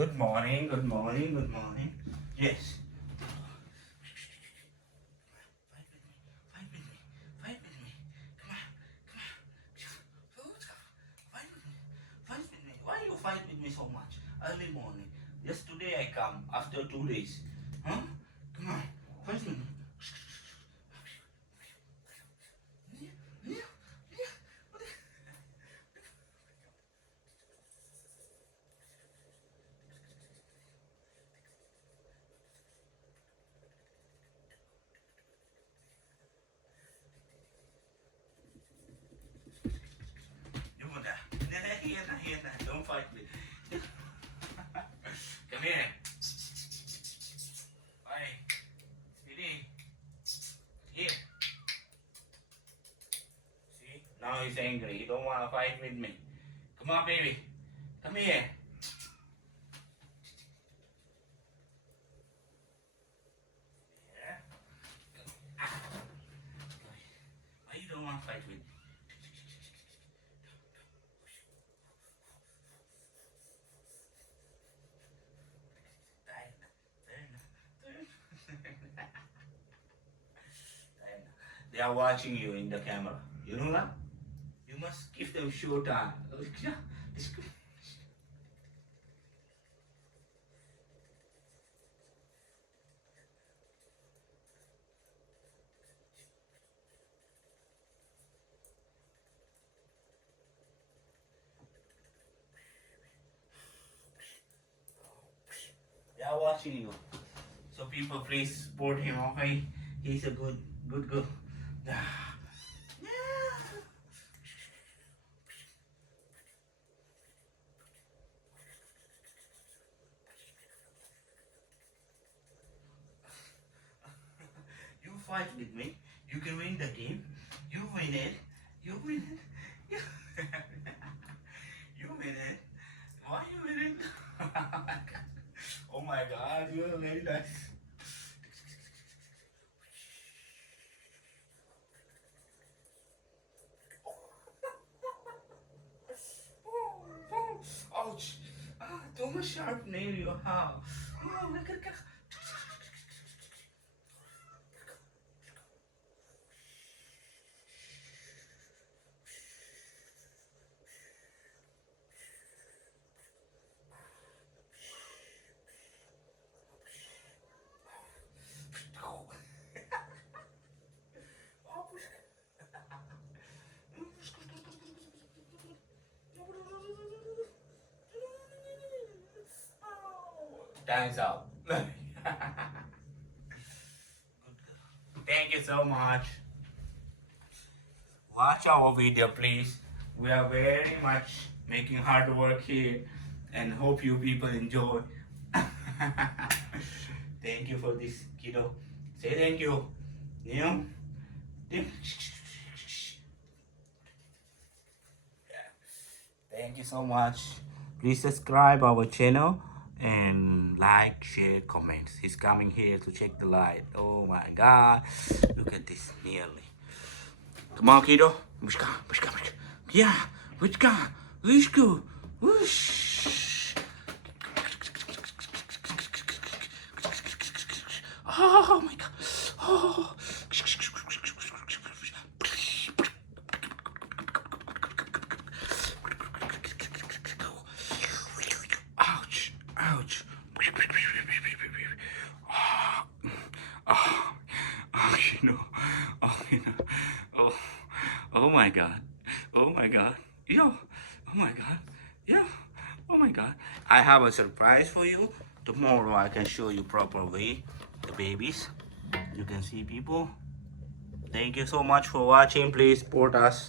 Good morning, good morning, good morning. Yes. Fight with me, fight with me, fight with me. Come on, come on. Fight with me, fight with me. Why you fight with me so much? Early morning. Just today I come after 2 days. Huh? Come on, fight with me. You want that? Here, don't fight me. Come here. Bye. Speedy. Here. See? Now he's angry. He don't want to fight with me. Come on, baby. Come here. Yeah. Why you don't want to fight with me? They are watching you in the camera. You know that? You must give them show time. They are watching you. So people please support him, okay? He's a good girl. You fight with me, you can win the game. You win it. You win it. You win it. Why you win it? Oh my god, you are very nice. Ouch! Ah, too much sharp nail you have. Oh, look at that. Time's out. Thank you so much. Watch our video, please. We are very much making hard work here and hope you people enjoy. Thank you for this, kiddo. Say thank you. You know? Thank you so much. Please subscribe our channel and like, share, comments. He's coming here to check the light. Oh my god. Look at this nearly. Come on, kiddo. Yeah, let's go. Let's go. Whoosh. Oh my god. Oh. Ouch. Ouch. Oh, you know. Oh, you know. Oh. Oh my god. Oh my god. Yo. Oh my god. Yeah. Oh my god. I have a surprise for you. Tomorrow I can show you properly the babies. You can see people. Thank you so much for watching. Please support us.